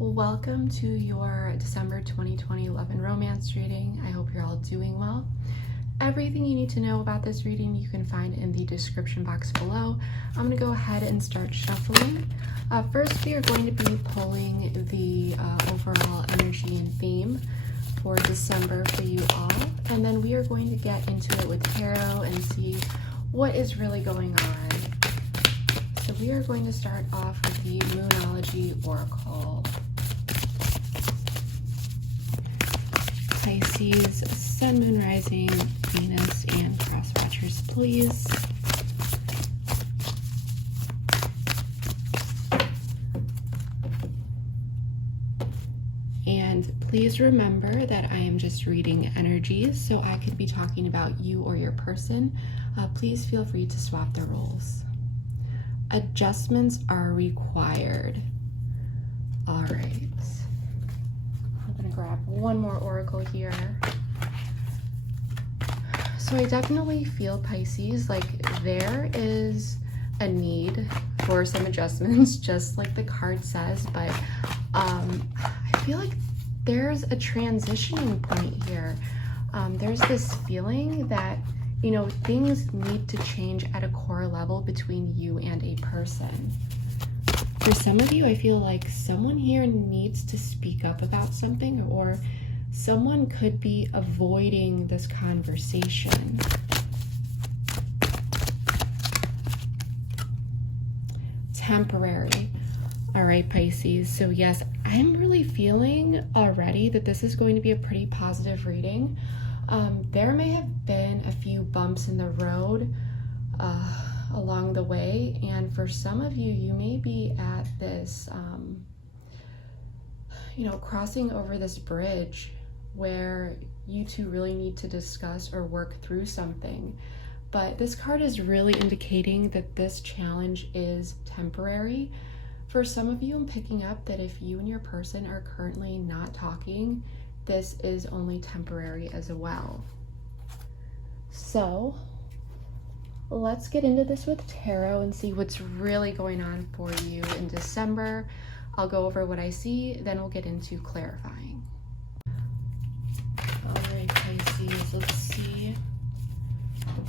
Welcome to your December 2020 love and romance reading. I hope you're all doing well. Everything you need to know about this reading you can find in the description box below. I'm going to go ahead and start shuffling. First, we are going to be pulling the overall energy and theme for December for you all, and then we are going to get into it with tarot and see what is really going on. So we are going to start off with the Moonology Oracle. Pisces, Sun, Moon, Rising, Venus, and Cross Watchers, please. And please remember that I am just reading energies, so I could be talking about you or your person. Please feel free to swap the roles. Adjustments are required. All right. I'm gonna grab one more oracle here. So I definitely feel, Pisces, like there is a need for some adjustments, just like the card says, but I feel like there's a transitioning point here. There's this feeling that, you know, things need to change at a core level between you and a person. For some of you, I feel like someone here needs to speak up about something, or someone could be avoiding this conversation. Temporary. All right, Pisces. So yes, I'm really feeling already that this is going to be a pretty positive reading. There may have been a few bumps in the road along the way, and for some of you, you may be at this, you know, crossing over this bridge where you two really need to discuss or work through something. But this card is really indicating that this challenge is temporary. For some of you, I'm picking up that if you and your person are currently not talking, this is only temporary as well. So let's get into this with tarot and see what's really going on for you in December. I'll go over what I see, then we'll get into clarifying. All right, Pisces, let's see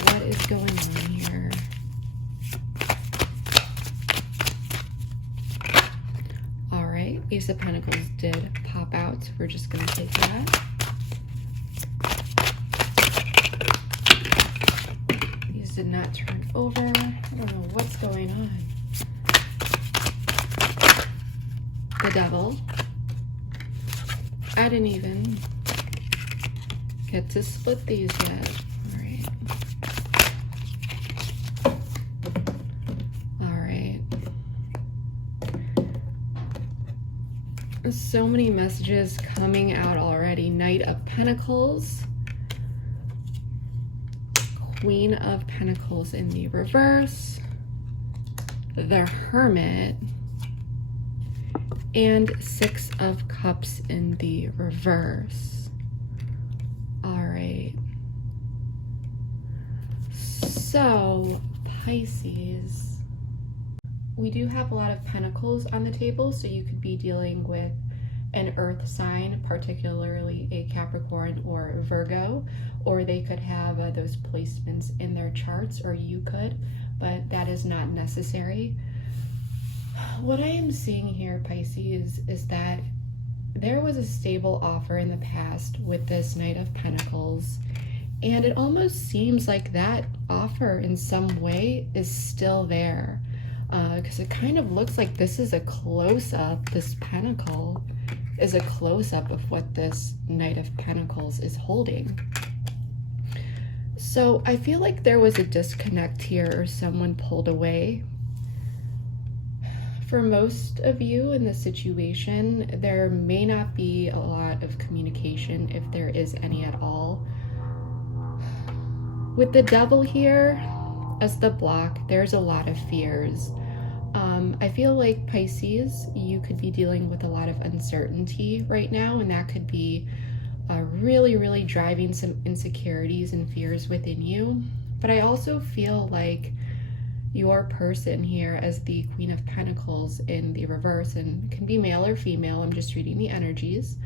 what is going on here. All right, Ace of Pentacles did pop out. We're just going to take that. These did not turn over. I don't know what's going on. The Devil. I didn't even get to split these yet. All right. All right. So many messages coming out already. Knight of Pentacles. Queen of Pentacles in the reverse. The Hermit. And Six of Cups in the reverse. All right. So, Pisces, we do have a lot of pentacles on the table, so you could be dealing with an earth sign, particularly a Capricorn or Virgo, or they could have those placements in their charts, or you could, but that is not necessary. What I am seeing here, Pisces, is that there was a stable offer in the past with this Knight of Pentacles, and it almost seems like that offer in some way is still there, because it kind of looks like this is a close-up. This pentacle is a close-up of what this Knight of Pentacles is holding. So I feel like there was a disconnect here, or someone pulled away. For most of you in this situation, there may not be a lot of communication, if there is any at all. With the Devil here as the block, there's a lot of fears. I feel like, Pisces, you could be dealing with a lot of uncertainty right now, and that could be really, really driving some insecurities and fears within you. But I also feel like your person here as the Queen of Pentacles in the reverse, and it can be male or female. I'm just reading the energies.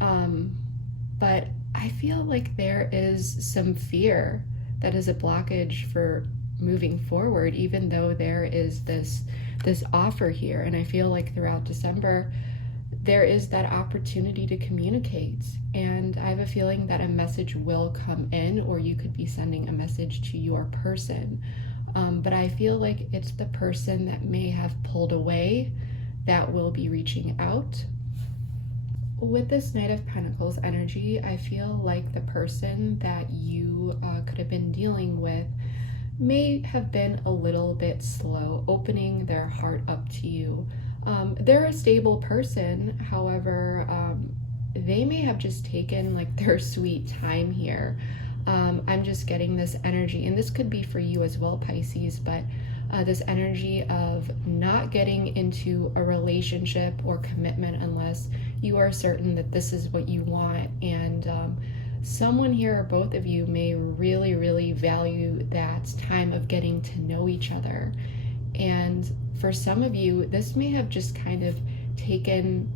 But I feel like there is some fear that is a blockage for moving forward, even though there is this offer here. And I feel like throughout December, there is that opportunity to communicate. And I have a feeling that a message will come in, or you could be sending a message to your person. But I feel like it's the person that may have pulled away that will be reaching out. With this Knight of Pentacles energy, I feel like the person that you could have been dealing with may have been a little bit slow opening their heart up to you. They're a stable person, however, they may have just taken like their sweet time here. I'm just getting this energy, and this could be for you as well, Pisces, but this energy of not getting into a relationship or commitment unless you are certain that this is what you want. And someone here, or both of you, may really, really value that time of getting to know each other. And for some of you, this may have just kind of taken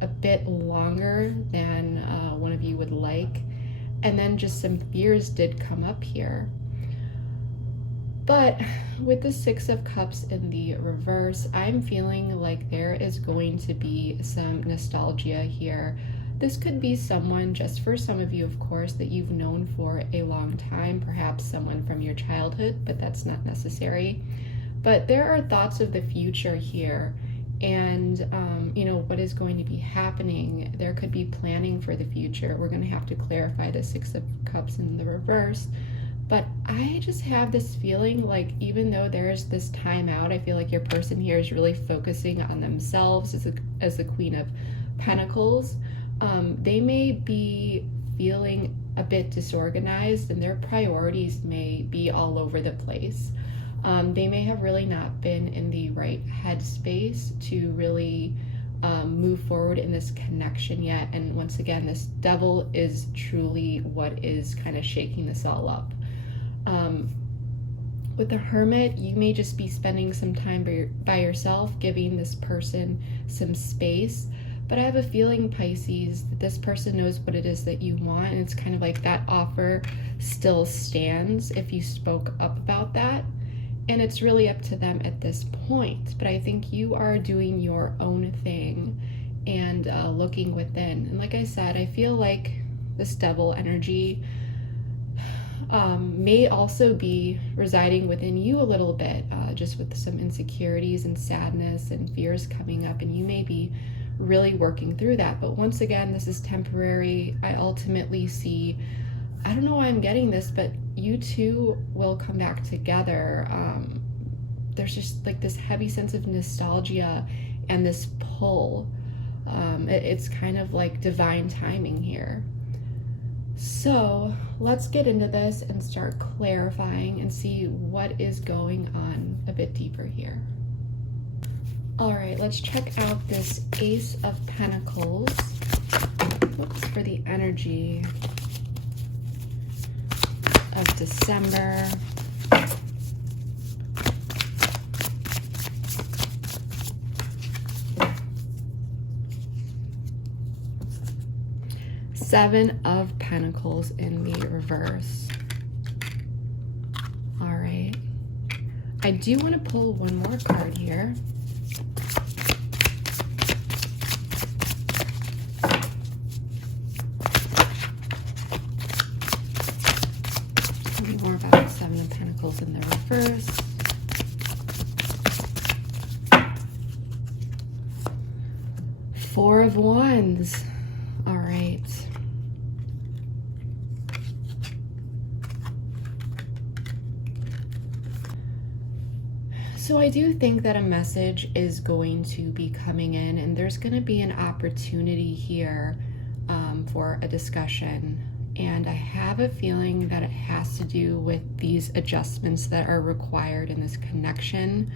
a bit longer than one of you would like. And then just some fears did come up here. But with the Six of Cups in the reverse, I'm feeling like there is going to be some nostalgia here. This could be someone, just for some of you, of course, that you've known for a long time, perhaps someone from your childhood, but that's not necessary. But there are thoughts of the future here, and you know, what is going to be happening. There could be planning for the future. We're going to have to clarify the Six of Cups in the reverse. But I just have this feeling like, even though there's this time out, I feel like your person here is really focusing on themselves as the Queen of Pentacles. They may be feeling a bit disorganized, and their priorities may be all over the place. They may have really not been in the right headspace to really move forward in this connection yet. And once again, this Devil is truly what is kind of shaking this all up. With the Hermit, you may just be spending some time by yourself, giving this person some space. But I have a feeling, Pisces, that this person knows what it is that you want, and it's kind of like that offer still stands if you spoke up about that. And it's really up to them at this point. But I think you are doing your own thing and looking within. And like I said, I feel like this Devil energy may also be residing within you a little bit, just with some insecurities and sadness and fears coming up, and you may be really working through that. But once again, this is temporary. I ultimately see, I don't know why I'm getting this, but you two will come back together. There's just like this heavy sense of nostalgia and this pull. It's kind of like divine timing here. So let's get into this and start clarifying and see what is going on a bit deeper here. All right, let's check out this Ace of Pentacles. Oops, for the energy of December. Seven of Pentacles in the reverse. All right. I do want to pull one more card here. Tell me more about the Seven of Pentacles in the reverse. Four of Wands. All right. So I do think that a message is going to be coming in, and there's going to be an opportunity here for a discussion. And I have a feeling that it has to do with these adjustments that are required in this connection.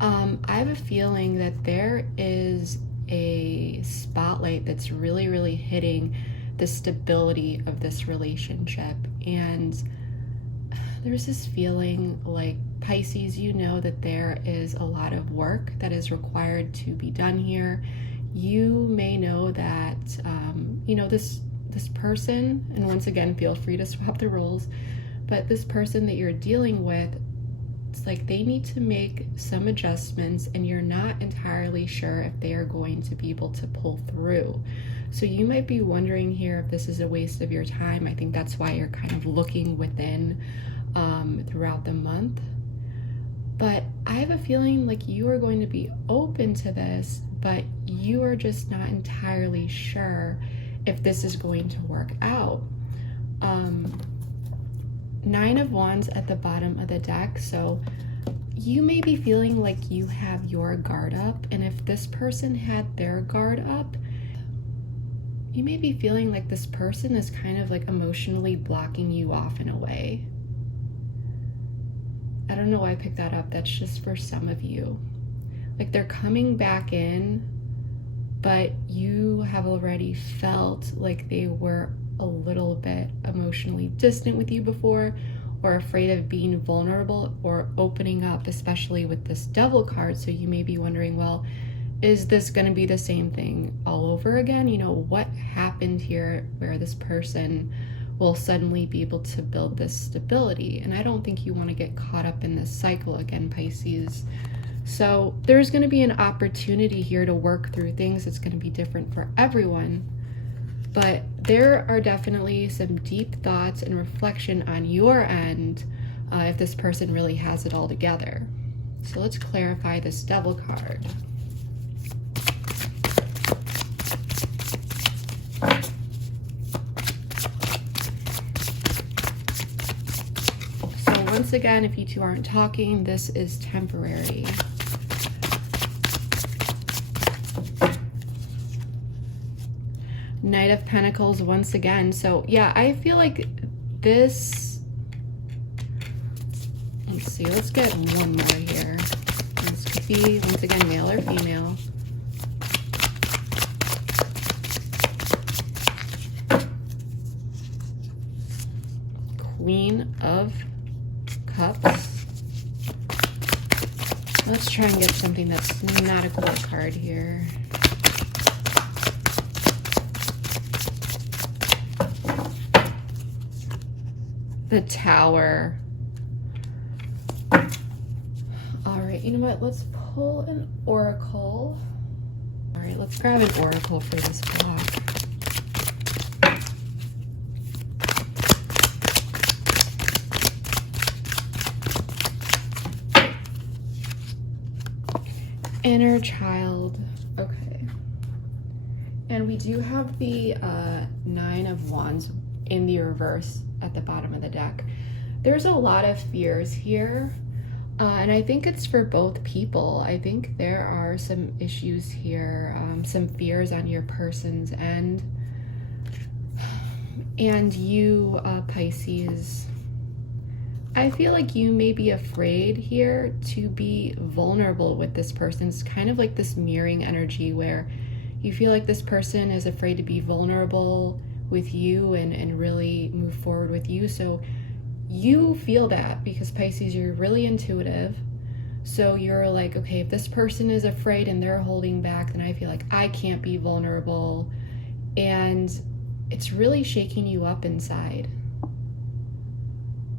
I have a feeling that there is a spotlight that's really, really hitting the stability of this relationship. And there's this feeling like Pisces, you know that there is a lot of work that is required to be done here. You may know that, you know, this person, and once again, feel free to swap the roles, but this person that you're dealing with, it's like they need to make some adjustments and you're not entirely sure if they are going to be able to pull through. So you might be wondering here if this is a waste of your time. I think that's why you're kind of looking within throughout the month. But I have a feeling like you are going to be open to this, but you are just not entirely sure if this is going to work out. 9 of Wands at the bottom of the deck. So you may be feeling like you have your guard up, and if this person had their guard up, you may be feeling like this person is kind of like emotionally blocking you off in a way. I don't know why I picked that up. That's just for some of you. Like they're coming back in, but you have already felt like they were a little bit emotionally distant with you before, or afraid of being vulnerable or opening up, especially with this Devil card. So you may be wondering, well, is this going to be the same thing all over again? You know, what happened here where this person will suddenly be able to build this stability? And I don't think you want to get caught up in this cycle again, Pisces. So there's going to be an opportunity here to work through things. It's going to be different for everyone. But there are definitely some deep thoughts and reflection on your end if this person really has it all together. So let's clarify this Devil card. So once again, if you two aren't talking, this is temporary. Knight of Pentacles once again. So yeah, I feel like this, let's see, let's get one more here. This could be, once again, male or female. Queen of Cups. Let's try and get something that's not a court card here. The Tower. All right, you know what? Let's pull an oracle. All right, let's grab an oracle for this block. Inner child. Okay. And we do have the 9 of Wands in the reverse at the bottom of the deck. There's a lot of fears here, and I think it's for both people. I think there are some issues here, some fears on your person's end. And you, Pisces, I feel like you may be afraid here to be vulnerable with this person. It's kind of like this mirroring energy where you feel like this person is afraid to be vulnerable with you and really move forward with you. So you feel that because Pisces, you're really intuitive. So you're like, okay, if this person is afraid and they're holding back, then I feel like I can't be vulnerable. And it's really shaking you up inside.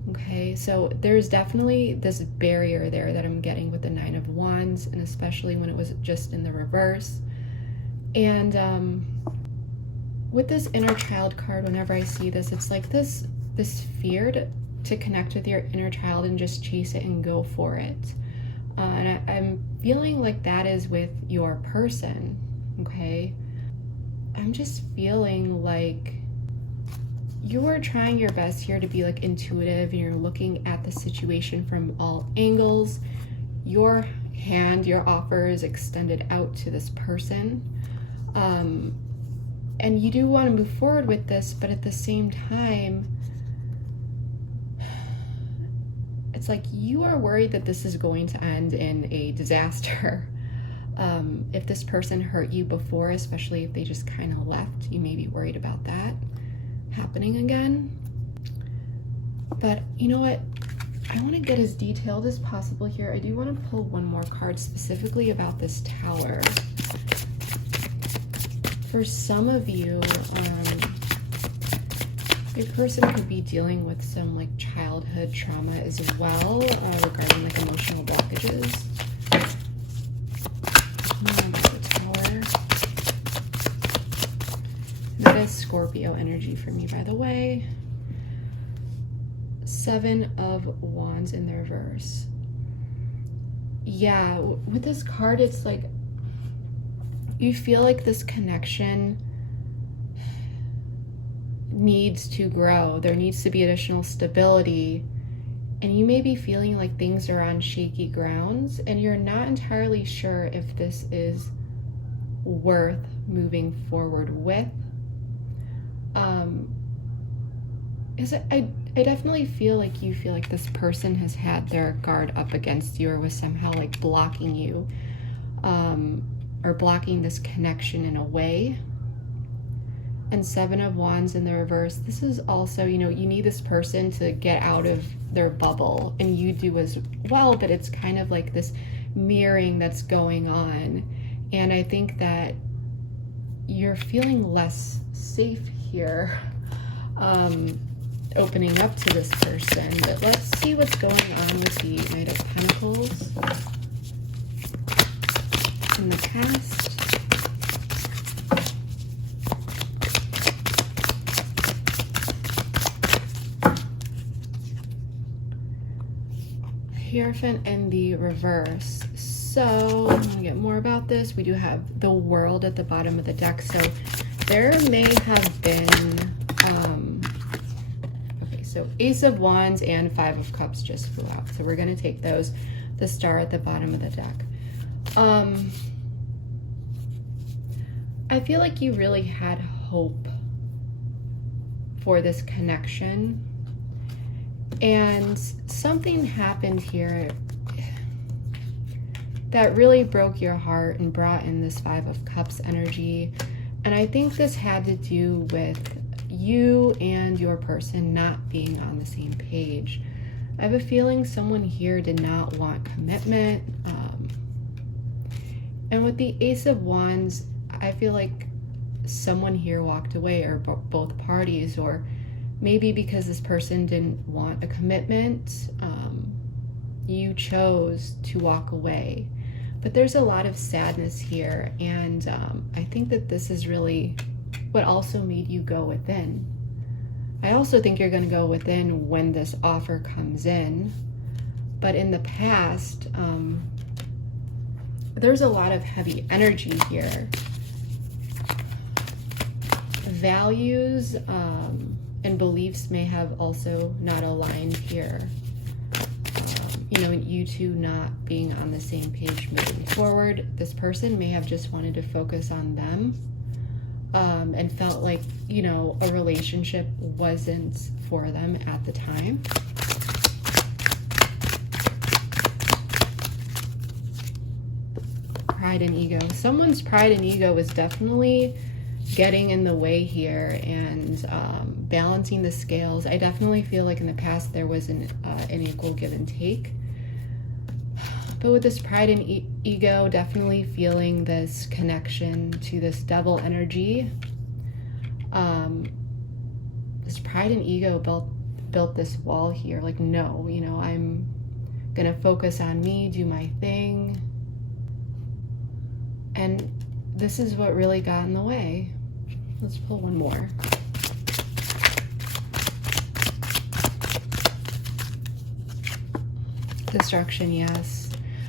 Okay, so there's definitely this barrier there that I'm getting with the 9 of Wands, and especially when it was just in the reverse. And with this inner child card, whenever I see this, it's like this fear to connect with your inner child and just chase it and go for it. And I'm feeling like that is with your person, okay? I'm just feeling like you are trying your best here to be like intuitive, and you're looking at the situation from all angles. Your hand, your offer is extended out to this person. And you do want to move forward with this, but at the same time, it's like you are worried that this is going to end in a disaster. If this person hurt you before, especially if they just kind of left, you may be worried about that happening again. But you know what? I want to get as detailed as possible here. I do want to pull one more card specifically about this Tower. For some of you, your person could be dealing with some like childhood trauma as well, regarding like emotional blockages. The Tower. That is Scorpio energy for me, by the way. 7 of Wands in the reverse. Yeah, with this card, it's like you feel like this connection needs to grow. There needs to be additional stability, and you may be feeling like things are on shaky grounds and you're not entirely sure if this is worth moving forward with. I definitely feel like you feel like this person has had their guard up against you or was somehow like blocking you, or blocking this connection in a way. And 7 of Wands in the reverse, this is also, you know, you need this person to get out of their bubble, and you do as well, but it's kind of like this mirroring that's going on. And I think that you're feeling less safe here, opening up to this person. But let's see what's going on with the Knight of Pentacles in the past. Hierophant in the reverse. So I'm going to get more about this. We do have the World at the bottom of the deck. So there may have been, okay, so Ace of Wands and 5 of Cups just flew out. So we're going to take those. The Star at the bottom of the deck. I feel like you really had hope for this connection. And something happened here that really broke your heart and brought in this 5 of Cups energy. And I think this had to do with you and your person not being on the same page. I have a feeling someone here did not want commitment. And with the Ace of Wands, I feel like someone here walked away, or both parties, or maybe because this person didn't want a commitment, you chose to walk away. But there's a lot of sadness here, and I think that this is really what also made you go within. I also think you're going to go within when this offer comes in, but in the past, there's a lot of heavy energy here. Values and beliefs may have also not aligned here. You know, you two not being on the same page moving forward. This person may have just wanted to focus on them, and felt like, you know, a relationship wasn't for them at the time. Pride and ego. Someone's pride and ego is definitely getting in the way here, and balancing the scales. I definitely feel like in the past there was an equal give and take. But with this pride and ego, definitely feeling this connection to this Devil energy. This pride and ego built this wall here. Like, no, you know, I'm gonna focus on me, do my thing. And this is what really got in the way. Let's pull one more. Destruction, yes.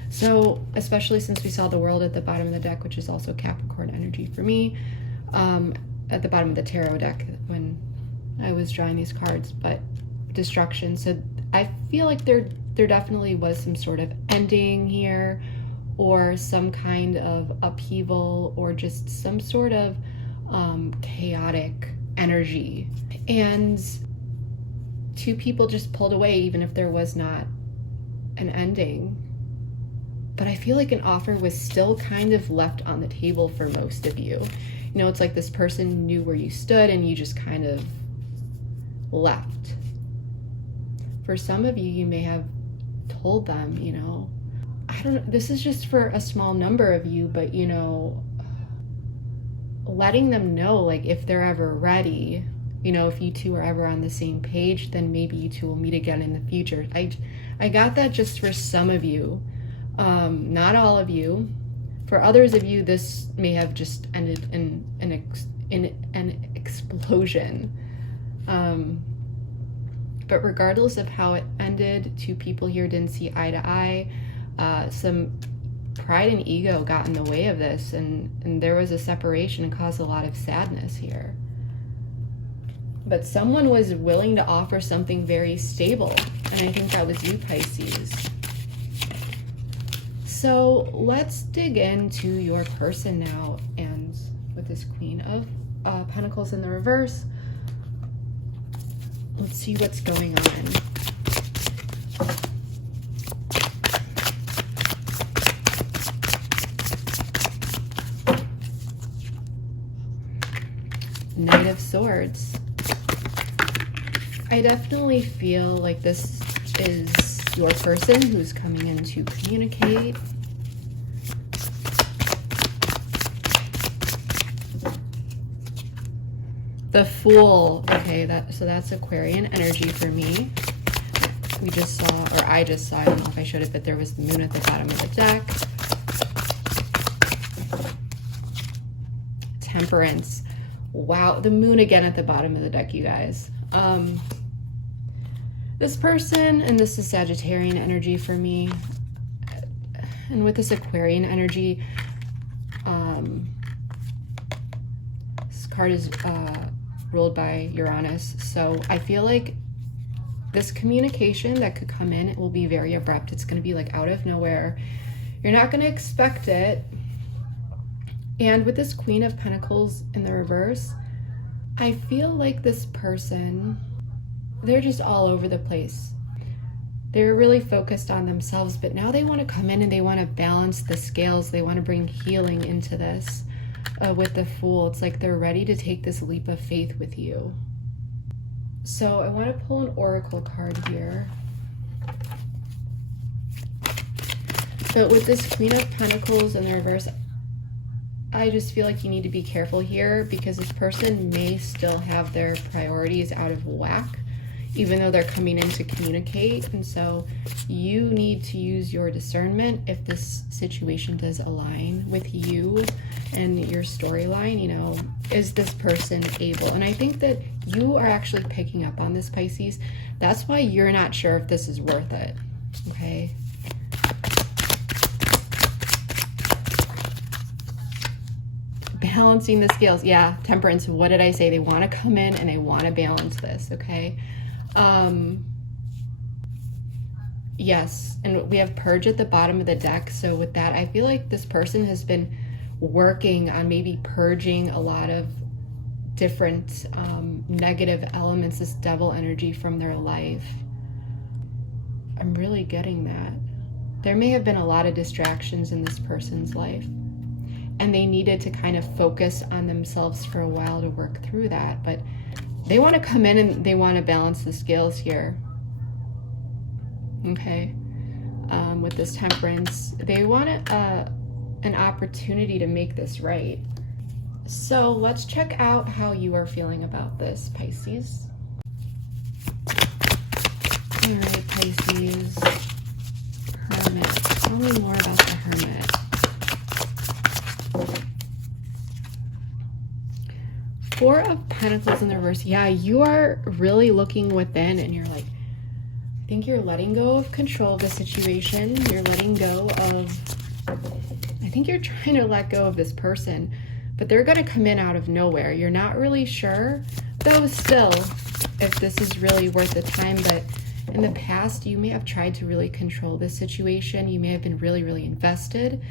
So, especially since we saw the World at the bottom of the deck, which is also Capricorn energy for me, at the bottom of the tarot deck when I was drawing these cards, but destruction. So I feel like there definitely was some sort of ending here, or some kind of upheaval, or just some sort of chaotic energy. And 2 people just pulled away, even if there was not an ending. But I feel like an offer was still kind of left on the table for most of you. You know, it's like this person knew where you stood and you just kind of left. For some of you, you may have told them, you know, I don't know, this is just for a small number of you, but you know, letting them know, like, if they're ever ready, you know, if you two are ever on the same page, then maybe you two will meet again in the future. I got that just for some of you, not all of you. For others of you, this may have just ended in an explosion. But regardless of how it ended, two people here didn't see eye to eye. Some pride and ego got in the way of this, and there was a separation and caused a lot of sadness here. But someone was willing to offer something very stable, and I think that was you, Pisces. So let's dig into your person now, and with this Queen of Pentacles in the reverse, let's see what's going on. Knight of Swords. I definitely feel like this is your person who's coming in to communicate. The Fool. Okay, so that's Aquarian energy for me. We just saw, or I just saw, I don't know if I showed it, but there was the moon at the bottom of the deck. Temperance. Wow, the moon again at the bottom of the deck, you guys. This person, and this is Sagittarian energy for me, and with this Aquarian energy, this card is ruled by Uranus, so I feel like this communication that could come in, it will be very abrupt. It's going to be like out of nowhere. You're not going to expect it. And with this Queen of Pentacles in the reverse, I feel like this person, they're just all over the place. They're really focused on themselves, but now they want to come in and they want to balance the scales. They want to bring healing into this. With the Fool, it's like they're ready to take this leap of faith with you. So I want to pull an oracle card here. But with this Queen of Pentacles in the reverse, I just feel like you need to be careful here, because this person may still have their priorities out of whack, even though they're coming in to communicate. And so you need to use your discernment if this situation does align with you and your storyline. You know, is this person able? And I think that you are actually picking up on this, Pisces. That's why you're not sure if this is worth it, okay? Balancing the scales. Yeah, Temperance. What did I say? They want to come in and they want to balance this, okay? Yes, and we have Purge at the bottom of the deck. So with that, I feel like this person has been working on maybe purging a lot of different negative elements, this devil energy from their life. I'm really getting that. There may have been a lot of distractions in this person's life, and they needed to kind of focus on themselves for a while to work through that. But they want to come in and they want to balance the scales here. Okay. With this Temperance, they want an opportunity to make this right. So let's check out how you are feeling about this, Pisces. All right, Pisces. Hermit. Tell me more about the Hermit. Four of Pentacles in the reverse. Yeah, you are really looking within, and you're like, I think you're letting go of control of the situation. You're letting go of, I think you're trying to let go of this person, but they're going to come in out of nowhere. You're not really sure, though, still, if this is really worth the time. But in the past, you may have tried to really control this situation. You may have been really, really invested.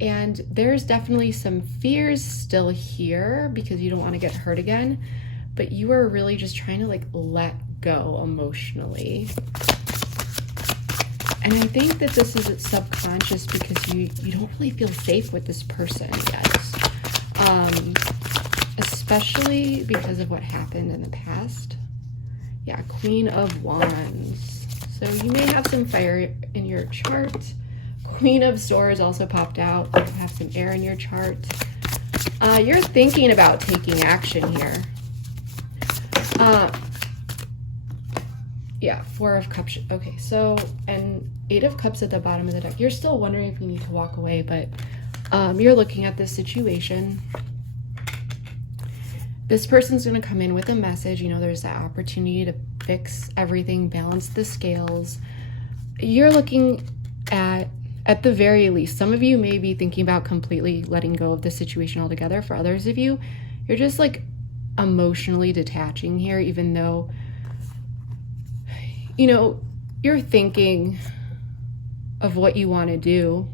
And there's definitely some fears still here because you don't want to get hurt again, but you are really just trying to like let go emotionally. And I think that this is subconscious because you don't really feel safe with this person yet. Especially because of what happened in the past. Yeah, Queen of Wands. So you may have some fire in your chart. Queen of Swords also popped out. You have some air in your chart. You're thinking about taking action here. Yeah, Four of Cups. Okay, so, and Eight of Cups at the bottom of the deck. You're still wondering if you need to walk away, but you're looking at this situation. This person's going to come in with a message. You know, there's that opportunity to fix everything, balance the scales. You're looking at the very least, some of you may be thinking about completely letting go of the situation altogether. For others of you, you're just like emotionally detaching here, even though, you know, you're thinking of what you want to do.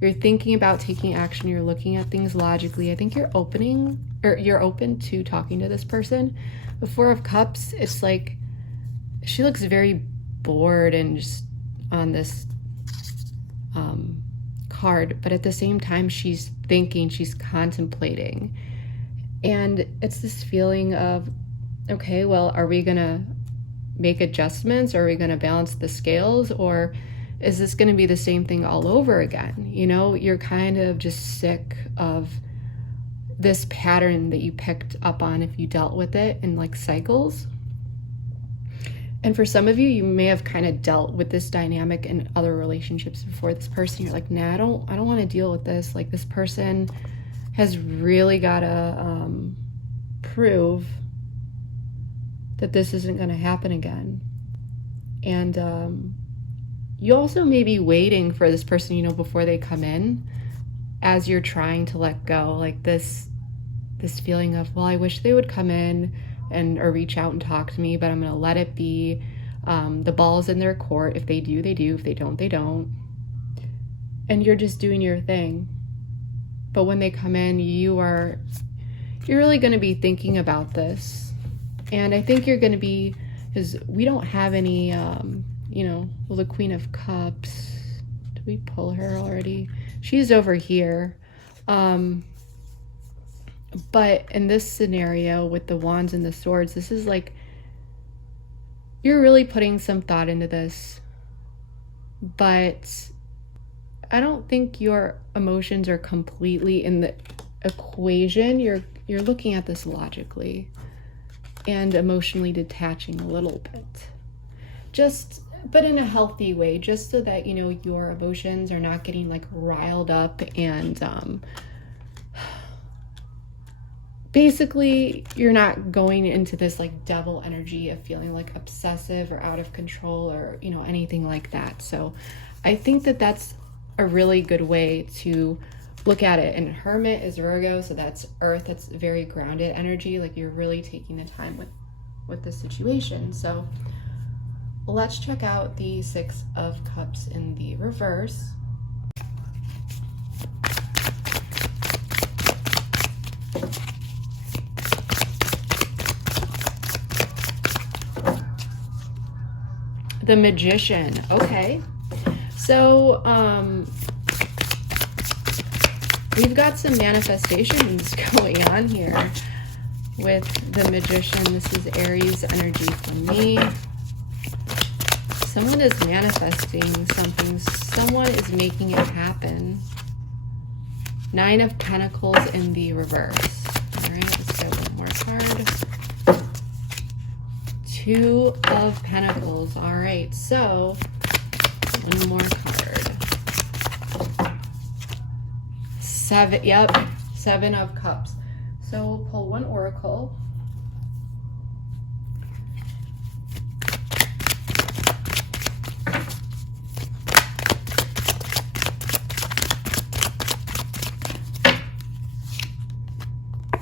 You're thinking about taking action. You're looking at things logically. I think you're open to talking to this person. The Four of Cups, it's like she looks very bored and just on this card, but at the same time she's thinking, she's contemplating, and it's this feeling of, okay, well, are we gonna make adjustments? Are we gonna balance the scales, or is this gonna be the same thing all over again? You know, you're kind of just sick of this pattern that you picked up on if you dealt with it in like cycles. And for some of you, you may have kind of dealt with this dynamic in other relationships before. This person, you're like, nah, I don't want to deal with this. Like, this person has really got to prove that this isn't going to happen again. And you also may be waiting for this person, you know, before they come in, as you're trying to let go, like this feeling of, well, I wish they would come in or reach out and talk to me, but I'm going to let it be. The ball's in their court. If they do, they do. If they don't, they don't. And you're just doing your thing. But when they come in, you're really going to be thinking about this. And I think you're going to be, because we don't have any, you know, well, the Queen of Cups. Did we pull her already? She's over here. But in this scenario with the Wands and the Swords, this is like, you're really putting some thought into this, but I don't think your emotions are completely in the equation. You're looking at this logically and emotionally detaching a little bit, but in a healthy way, just so that, you know, your emotions are not getting like riled up and basically you're not going into this like devil energy of feeling like obsessive or out of control or, you know, anything like that. So I think that that's a really good way to look at it. And Hermit is Virgo, so that's earth. It's very grounded energy. Like, you're really taking the time with the situation. So let's check out the Six of Cups in the reverse. The Magician. Okay, so we've got some manifestations going on here with the Magician. This is Aries energy for me. Someone is manifesting something. Someone is making it happen. Nine of Pentacles in the reverse. All right, let's get one more card. Two of Pentacles. All right, so one more card. Seven. Yep, Seven of Cups. So we'll pull one oracle.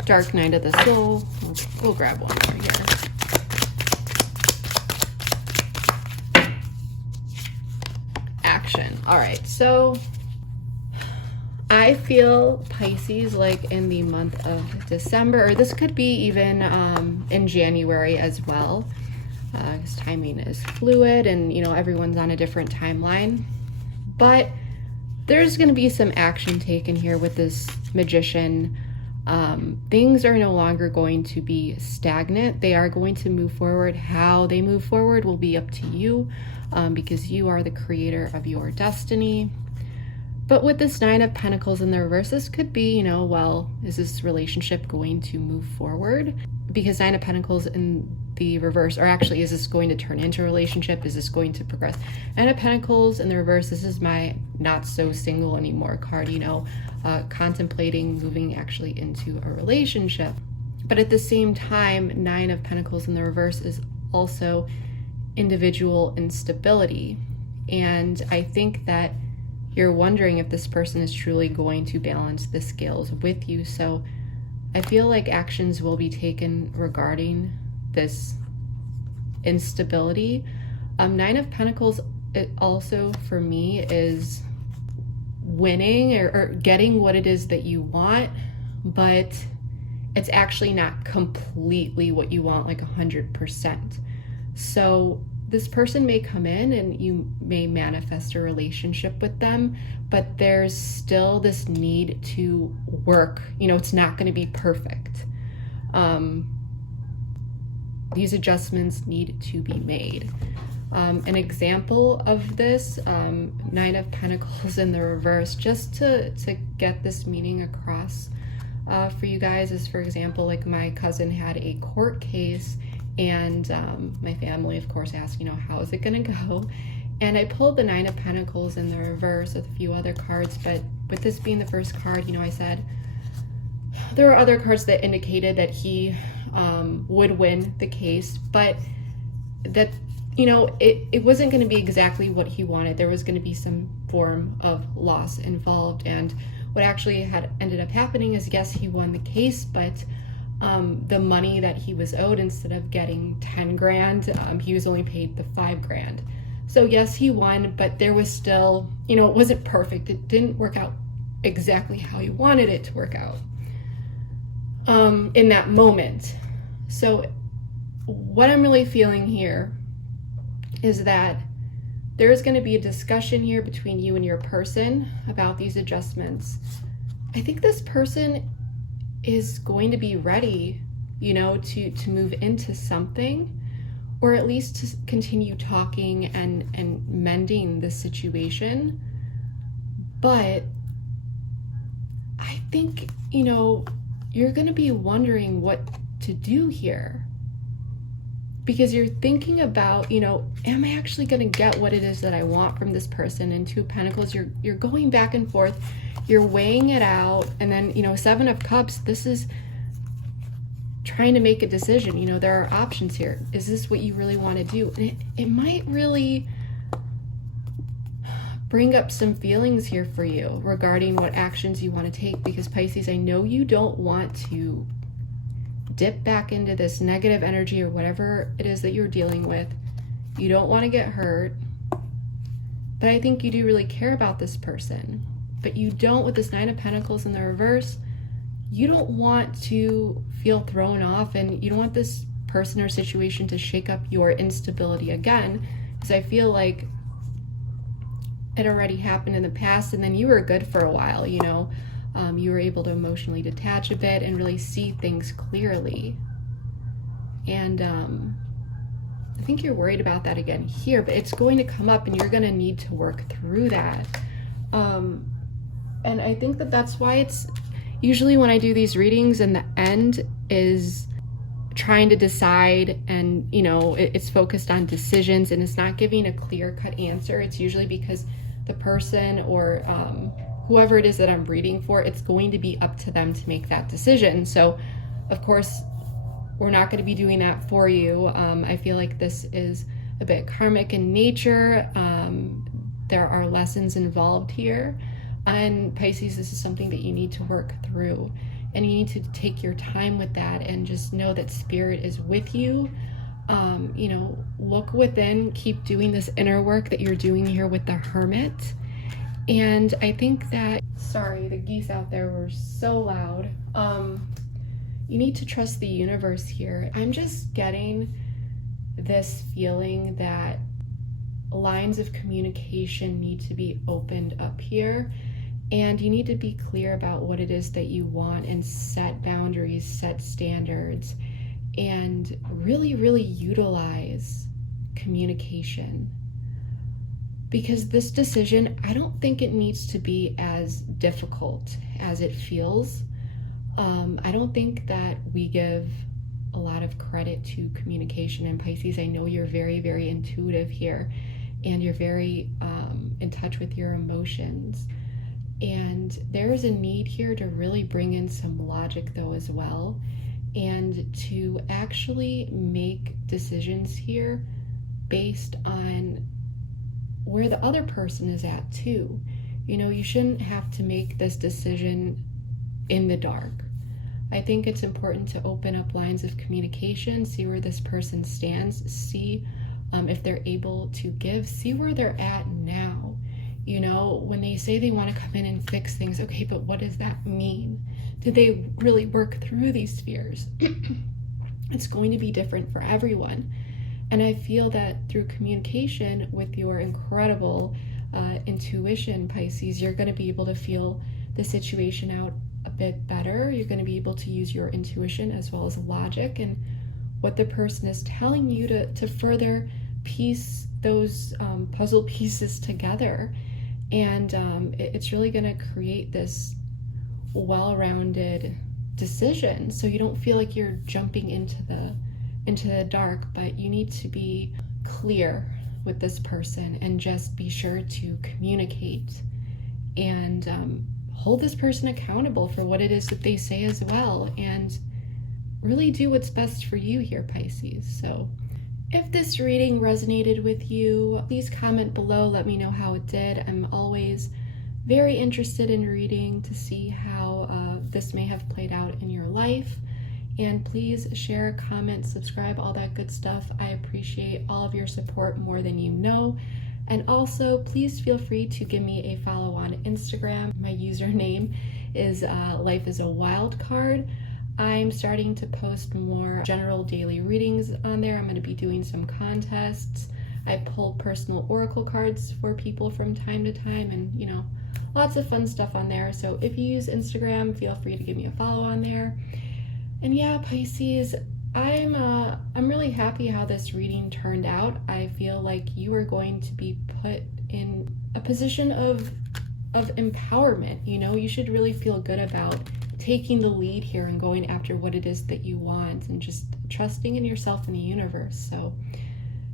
Dark Night of the Soul. We'll grab one more here. Action. All right, so I feel Pisces, like in the month of December, or this could be even in January as well, because timing is fluid and, you know, everyone's on a different timeline. But there's going to be some action taken here with this Magician. Things are no longer going to be stagnant. They are going to move forward. How they move forward will be up to you, because you are the creator of your destiny. But with this Nine of Pentacles in the reverse, this could be, well, is this relationship going to move forward? Because Nine of Pentacles in the reverse, or actually, is this going to turn into a relationship? Is this going to progress? Nine of Pentacles in the reverse, this is my not so single anymore card, contemplating moving actually into a relationship. But at the same time, Nine of Pentacles in the reverse is also individual instability. And I think that you're wondering if this person is truly going to balance the scales with you. So I feel like actions will be taken regarding this instability. Nine of Pentacles, it also for me is winning or getting what it is that you want, but it's actually not completely what you want, like 100%. So this person may come in and you may manifest a relationship with them, but there's still this need to work. It's not going to be perfect. These adjustments need to be made. An example of this, Nine of Pentacles in the reverse, just to get this meaning across for you guys, is, for example, like my cousin had a court case, and my family, of course, asked, how is it going to go? And I pulled the Nine of Pentacles in the reverse with a few other cards, but with this being the first card, I said there were other cards that indicated that he would win the case, but that, it wasn't going to be exactly what he wanted. There was going to be some form of loss involved. And what actually had ended up happening is, yes, he won the case, but the money that he was owed, instead of getting 10 grand, he was only paid the 5 grand. So yes, he won, but there was still, it wasn't perfect. It didn't work out exactly how he wanted it to work out in that moment. So what I'm really feeling here is that there is going to be a discussion here between you and your person about these adjustments. I think this person is going to be ready, to move into something, or at least to continue talking and mending the situation. But I think, you're going to be wondering what to do here, because you're thinking about, am I actually going to get what it is that I want from this person? And Two of Pentacles, you're going back and forth, you're weighing it out. And then, Seven of Cups, this is trying to make a decision. There are options here. Is this what you really want to do? And it might really bring up some feelings here for you regarding what actions you want to take, because Pisces, I know you don't want to dip back into this negative energy or whatever it is that you're dealing with. You don't want to get hurt, but I think you do really care about this person. But you don't, with this Nine of Pentacles in the reverse, you don't want to feel thrown off, and you don't want this person or situation to shake up your instability again, because I feel like it already happened in the past, and then you were good for a while, you were able to emotionally detach a bit and really see things clearly. And I think you're worried about that again here, but it's going to come up and you're going to need to work through that. And I think that that's why it's usually, when I do these readings, and the end is trying to decide, and it's focused on decisions and it's not giving a clear-cut answer. It's usually because the person or whoever it is that I'm reading for, it's going to be up to them to make that decision. So of course we're not going to be doing that for you. I feel like this is a bit karmic in nature. There are lessons involved here, and Pisces, this is something that you need to work through, and you need to take your time with that and just know that Spirit is with you. Look within, keep doing this inner work that you're doing here with the Hermit. And I think that, sorry, the geese out there were so loud. You need to trust the universe here. I'm just getting this feeling that lines of communication need to be opened up here. And you need to be clear about what it is that you want and set boundaries, set standards, and really, really utilize communication. Because this decision, I don't think it needs to be as difficult as it feels. I don't think that we give a lot of credit to communication in Pisces. I know you're very, very intuitive here, and you're very in touch with your emotions. And there is a need here to really bring in some logic, though, as well, and to actually make decisions here based on where the other person is at, too. You know, you shouldn't have to make this decision in the dark. I think it's important to open up lines of communication, see where this person stands, see if they're able to give, see where they're at now. You know, when they say they want to come in and fix things, okay, but what does that mean? Did they really work through these fears? It's going to be different for everyone. And I feel that through communication with your incredible intuition, Pisces, you're going to be able to feel the situation out a bit better. You're going to be able to use your intuition as well as logic and what the person is telling you to further piece those puzzle pieces together. And it's really going to create this well-rounded decision, so you don't feel like you're jumping into the dark, but you need to be clear with this person and just be sure to communicate and hold this person accountable for what it is that they say as well, and really do what's best for you here, Pisces. So if this reading resonated with you, please comment below, let me know how it did. I'm always very interested in reading to see how this may have played out in your life. And please share, comment, subscribe, all that good stuff. I appreciate all of your support more than you know. And also, please feel free to give me a follow on Instagram. My username is Life is a Wild Card. I'm starting to post more general daily readings on there. I'm going to be doing some contests. I pull personal oracle cards for people from time to time, and you know, lots of fun stuff on there. So if you use Instagram, feel free to give me a follow on there. And yeah, Pisces, I'm really happy how this reading turned out. I feel like you are going to be put in a position of empowerment. You know, you should really feel good about taking the lead here and going after what it is that you want and just trusting in yourself and the universe. So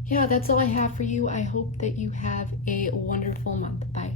yeah, that's all I have for you. I hope that you have a wonderful month. Bye.